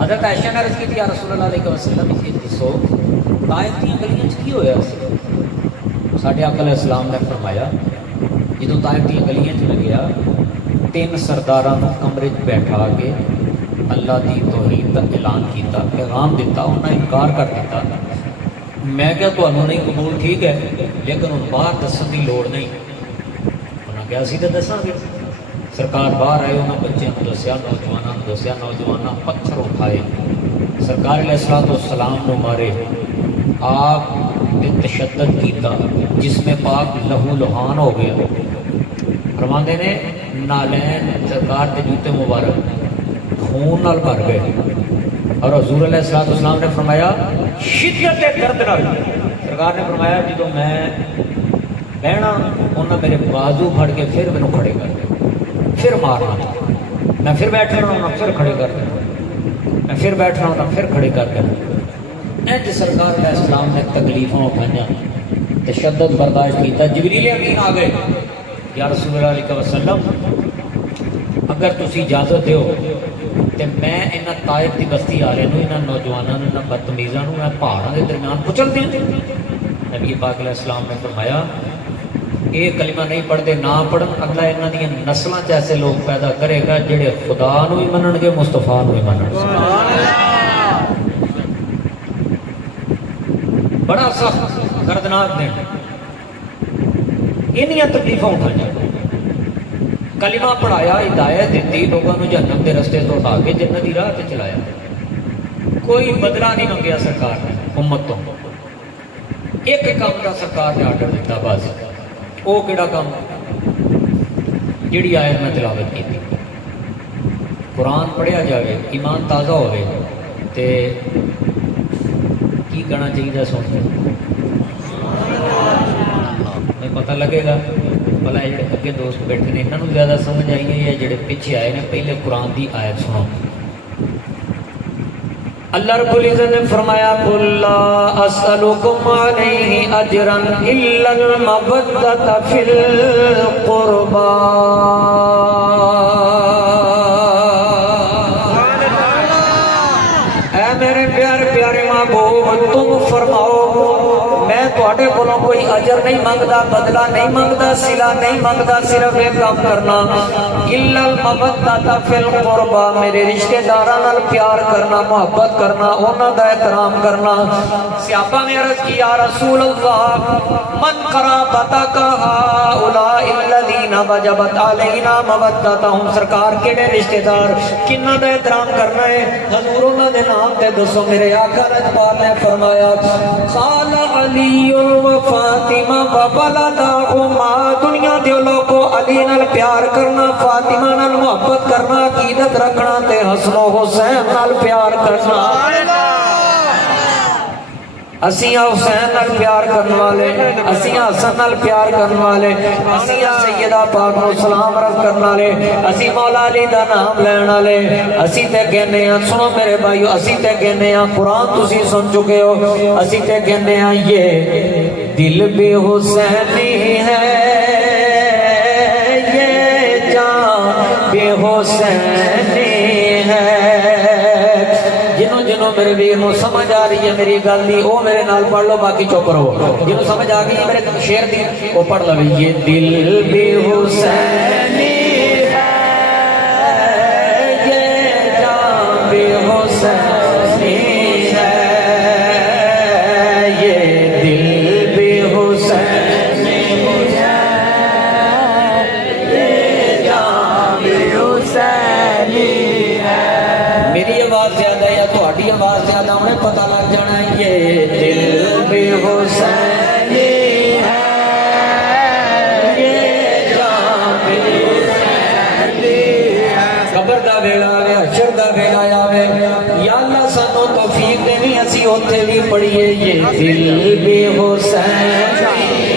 حضرت عائشہ نے عرض کی یا رسول اللہ علیہ وسلم یہ دسو طائف دی گلیاں چ کی ہویا سی؟ ساڈے آقا علیہ السلام نے فرمایا جدوں طائف دی گلیاں چ لگیا 3 سرداراں نوں کمرے چ بیٹھا کے اللہ دی توحید کا اعلان کیتا، پیغام دیتا، انہاں انکار کر دیتا۔ میں کیا تانوں نہیں قبول ٹھیک ہے لیکن ہن باہر دسن دی لوڑ نہیں۔ انہاں کیا سی تے دساں گے۔ سرکار باہر آئے، انہاں بچیاں نوں دسیا، نوجواناں نوں دسیا، نوجواناں پتھر اٹھائے، سرکار علیہ السلام نوں مارے، آپ نے تشدد کیتا، جسم پاک لہو لہان ہو گیا۔ فرماندے نے نالین سرکار کے جوتے مبارک خون نال بھر گئے، اور حضور علیہ السلام نے فرمایا شدت درد نال، سرکار نے فرمایا جدو میں بہنا انہاں میرے بازو پھڑ کے پھر مینوں کھڑے کر دیا، پھر مارنا، میں پھر بیٹھنا ہونا پھر کھڑے کر دینا، میں پھر بیٹھنا ہونا پھر کھڑے کر دینا۔ انج سرکار علیہ السلام نے تکلیفاں اٹھائیاں، تشدد برداشت کیتا۔ جبریل امین آ گئے، یا رسول اللہ علیہ وسلم اگر تسی اجازت دیو تے میں انہاں طائف دی بستی والے نوں، انہاں نوجواناں نوں، انہاں بدتمیزاں نوں میں پہاڑاں دے درمیان کچل دیاں۔ نبی پاک علیہ السلام نے فرمایا یہ کلمہ نہیں پڑھتے نہ پڑھن، اللہ انہاں دیاں نسلاں چ ایسے لوگ پیدا کرے گا جڑے خدا نوں ہی منن گے، مصطفیٰ نوں ہی منن گے۔ بڑا سخت دردناک دن، انہیاں تکلیفاں اٹھائیاں، کلمہ پڑھایا، ہدایت دیتی، لوگوں کو جہنم کے رستے تو اٹھا کے جنت کی راہ تے چلایا۔ کوئی بدلہ نہیں منگیا سرکار نے امت تو، ایک کام کا سرکار نے آرڈر دیتا بس، وہ کہڑا کام؟ جیڑی آیت میں تلاوت کی تھی، قرآن پڑھیا جائے، ایمان تازہ ہوئے تے کی کرنا چاہیے سن میں پتہ لگے گا بھلا یہ اگے دوست بیٹھے نے انہوں زیادہ سمجھ آئی ہے یا جڑے پیچھے آئے نے پہلے قرآن دی آیت سنو۔ اللہ رب العزت نے فرمایا قُل لَا أَسْأَلُكُمْ عَلَيْهِ أَجْرًا إِلَّا الْمَوَدَّةَ فِي الْقُرْبَى۔ اے میرے پیارے پیارے محبوب تم فرماؤ میں تواڈے کولوں کوئی اجر نہیں منگدا، بدلہ نہیں منگدا، صلہ نہیں منگدا، صرف ایک کام کرنا الا المودۃ فی القربى، میرے رشتہ داراں نال پیار کرنا، محبت کرنا، انہاں دا احترام کرنا۔ صحابہ نے عرض کی یا رسول اللہ من قرابتک هؤلاء الذین وجبت علینا مودتهم، سرکار کیڑے رشتہ دار کنہاں دا احترام کرنا ہے؟ حضور انہاں دے نام تے دسو۔ میرے آقا رجبار نے فرمایا قال علی و فاطمہ و ولدہما، دنیا دے لوگوں علی نال پیار کرنا، فاطمہ نال محبت کرنا، عقیدت رکھنا تے حسن و حسین نال پیار کرنا۔ اسیاں حسین نال پیار کرنے والے، اسیاں حسن نال پیار کرنے والے، اسیاں سیدہ پاک نو سلام رکھ کرنے والے، اسی مولا علی دا نام لین والے، اسی تے کہنے ہیں سنو میرے بھائیو، اسی تے کہنے ہیں قرآن تسی سن چکے ہو، اسی تے کہنے ہیں یہ دل بھی حسینی ہے، یہ جان بھی حسینی ہے۔ جنہوں میرے ویر نو سمجھ آ رہی ہے میری گل دی وہ میرے نال پڑھ لو، باقی چپ رہو۔ جنہوں سمجھ آ گئی ہے میرے شعر دی وہ پڑھ لو، یہ دل بھی حسینی ہے، یہ جان بھی حسینی ہے، یہ دل بھی حسینی ہے، یہ جان بھی حسینی ہے۔ میری آواز زیادہ ہے یا تہاڈی آواز زیادہ انہیں پتہ لگ جانا ہے یہ دل بھی حسینی ہے، یہ جان بھی حسینی ہے۔ قبر دا ویلا آوے، حشر دا ویلا آوے، یا اللہ سانو توفیق دے بھی اسی اوتھے بھی پڑھیے یہ دل بھی حسینی